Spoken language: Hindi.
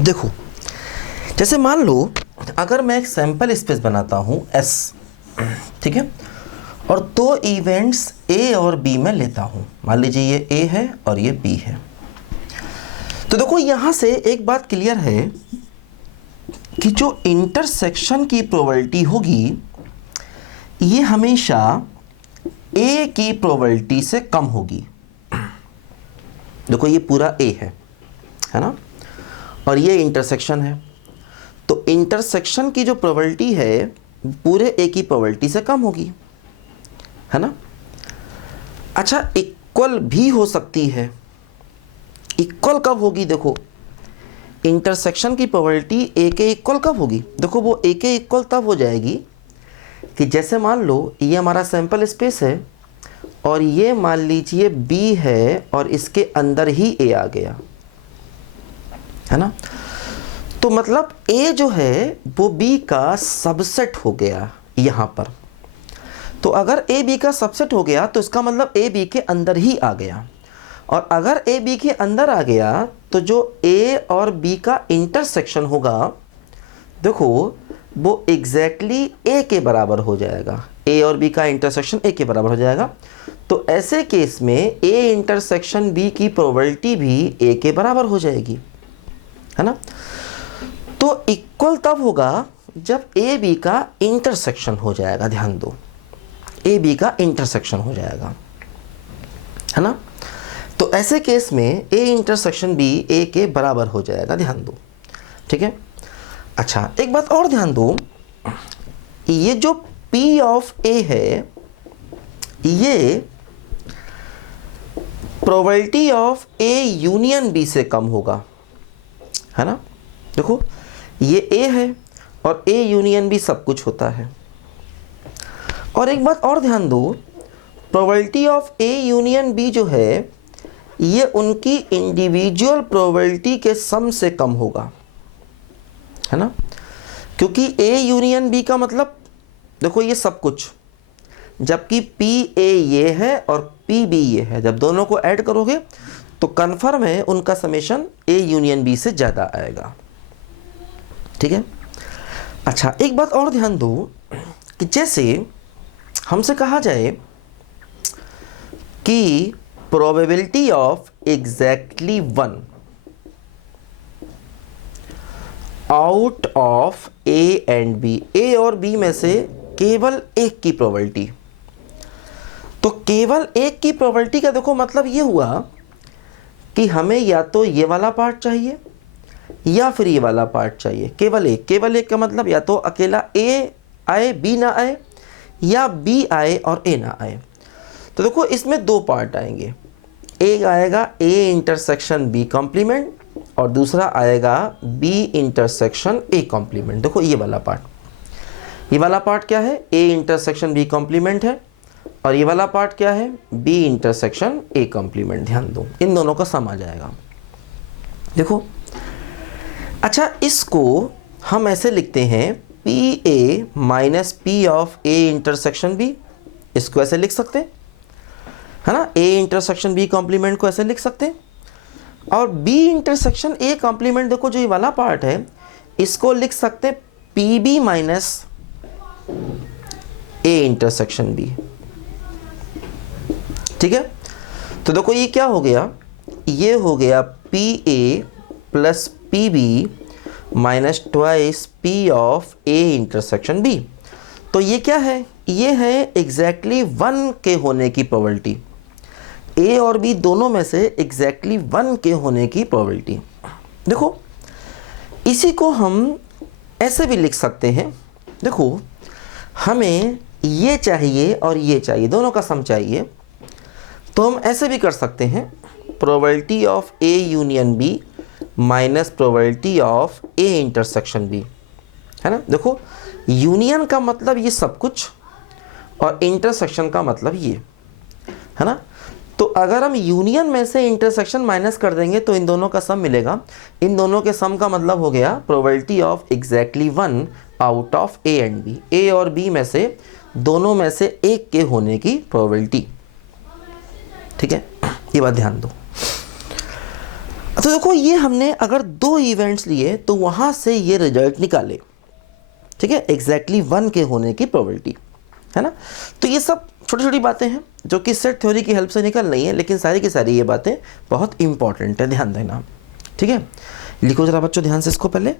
देखो, जैसे मान लो अगर मैं एक सैंपल स्पेस बनाता हूँ S, ठीक है, और दो इवेंट्स A और B में लेता हूँ। मान लीजिए ये A है और ये B है। तो देखो यहाँ से एक बात क्लियर है कि जो इंटरसेक्शन की प्रोबेबिलिटी होगी ये हमेशा A की प्रोबेबिलिटी से कम होगी। देखो ये पूरा A है ना, और ये इंटरसेक्शन है, तो इंटरसेक्शन की जो प्रोबेबिलिटी है पूरे A की प्रोबेबिलिटी से कम होगी, है ना। अच्छा, इक्वल भी हो सकती है। इक्वल कब होगी? देखो, इंटरसेक्शन की प्रोबेबिलिटी A के इक्वल कब होगी? देखो, वो A के इक्वल तब हो जाएगी कि जैसे मान लो ये हमारा सैंपल स्पेस है और ये मान लीजिए B है और इसके अंदर ही A आ गया, है ना। तो मतलब A जो है वो B का सबसेट हो गया यहाँ पर। तो अगर A B का सबसेट हो गया तो इसका मतलब A B के अंदर ही आ गया, और अगर A B के अंदर आ गया तो जो A और B का इंटरसेक्शन होगा, देखो वो एग्जैक्टली A के बराबर हो जाएगा। A और B का इंटरसेक्शन A के बराबर हो जाएगा। तो ऐसे केस में A इंटरसेक्शन B की प्रोबेबिलिटी भी A के बराबर हो जाएगी, है ना। तो इक्वल तब होगा जब A B का इंटरसेक्शन हो जाएगा। ध्यान दो, A B का इंटरसेक्शन हो जाएगा, है ना। तो ऐसे केस में A इंटरसेक्शन B A के बराबर हो जाएगा। ध्यान दो, ठीक है। अच्छा, एक बात और ध्यान दो, ये जो P ऑफ A है ये probability of A union B से कम होगा, है ना। देखो ये A है और A यूनियन B सब कुछ होता है। और एक बात और ध्यान दो, probability of A union B जो है ये उनकी इंडिविजुअल प्रोबेबिलिटी के सम से कम होगा, है ना। क्योंकि A यूनियन B का मतलब देखो ये सब कुछ, जबकि PA ये है और PB ये है, जब दोनों को ऐड करोगे तो कन्फर्म है उनका समेशन A यूनियन B से ज़्यादा आएगा, ठीक है। अच्छा, एक बात और ध्यान दो कि जैसे हमसे कहा जाए कि probability of exactly 1 out of A and B, A और B में से केवल एक की प्रोबेबिलिटी, तो केवल एक की प्रोबेबिलिटी का देखो मतलब ये हुआ कि हमें या तो ये वाला पार्ट चाहिए या फिर ये वाला पार्ट चाहिए। केवल एक का मतलब या तो अकेला A आए B ना आए, या B आए और A ना आए। तो देखो इसमें दो पार्ट आएंगे, एक आएगा A इंटरसेक्शन B कॉम्प्लीमेंट और दूसरा आएगा B इंटरसेक्शन A कॉम्प्लीमेंट। देखो ये वाला पार्ट क्या है? A इंटरसेक्शन B कॉम्प्लीमेंट है, और ये वाला पार्ट क्या है? B intersection A complement. ध्यान दो, इन दोनों का सम आ जाएगा। देखो, अच्छा इसको हम ऐसे लिखते हैं PA minus P of A intersection B, इसको ऐसे लिख सकते हैं, है ना। A इंटरसेक्शन B कॉम्प्लीमेंट को ऐसे लिख सकते हैं, और B इंटरसेक्शन A कॉम्प्लीमेंट देखो जो ये वाला पार्ट है इसको लिख सकते हैं PB minus A intersection B, ठीक है। तो देखो ये क्या हो गया? ये हो गया PA plus PB minus twice P of A intersection B। तो ये क्या है? ये है एग्जैक्टली 1 के होने की प्रोबेबिलिटी। A और B दोनों में से एग्जैक्टली 1 के होने की प्रोबेबिलिटी। देखो इसी को हम ऐसे भी लिख सकते हैं, देखो हमें ये चाहिए और ये चाहिए, दोनों का सम चाहिए, तो हम ऐसे भी कर सकते हैं probability of A union B minus probability of A intersection B, है ना। देखो यूनियन का मतलब ये सब कुछ और इंटरसेक्शन का मतलब ये, है ना। तो अगर हम यूनियन में से इंटरसेक्शन माइनस कर देंगे तो इन दोनों का सम मिलेगा। इन दोनों के सम का मतलब हो गया probability of exactly 1 out of A and B, A और B में से दोनों में से एक के होने की प्रोबेबिलिटी, ठीक है। ये बात ध्यान दो। तो देखो ये हमने अगर 2 इवेंट्स लिए तो वहाँ से ये रिजल्ट निकाले, ठीक है, एग्जैक्टली 1 के होने की प्रोबेबिलिटी, है ना। तो ये सब छोटी छोटी बातें हैं जो कि सेट थ्योरी की हेल्प से निकल रही हैं, लेकिन सारी की सारी ये बातें बहुत इंपॉर्टेंट है, ध्यान देना, ठीक है। लिखो जरा बच्चों ध्यान से इसको पहले।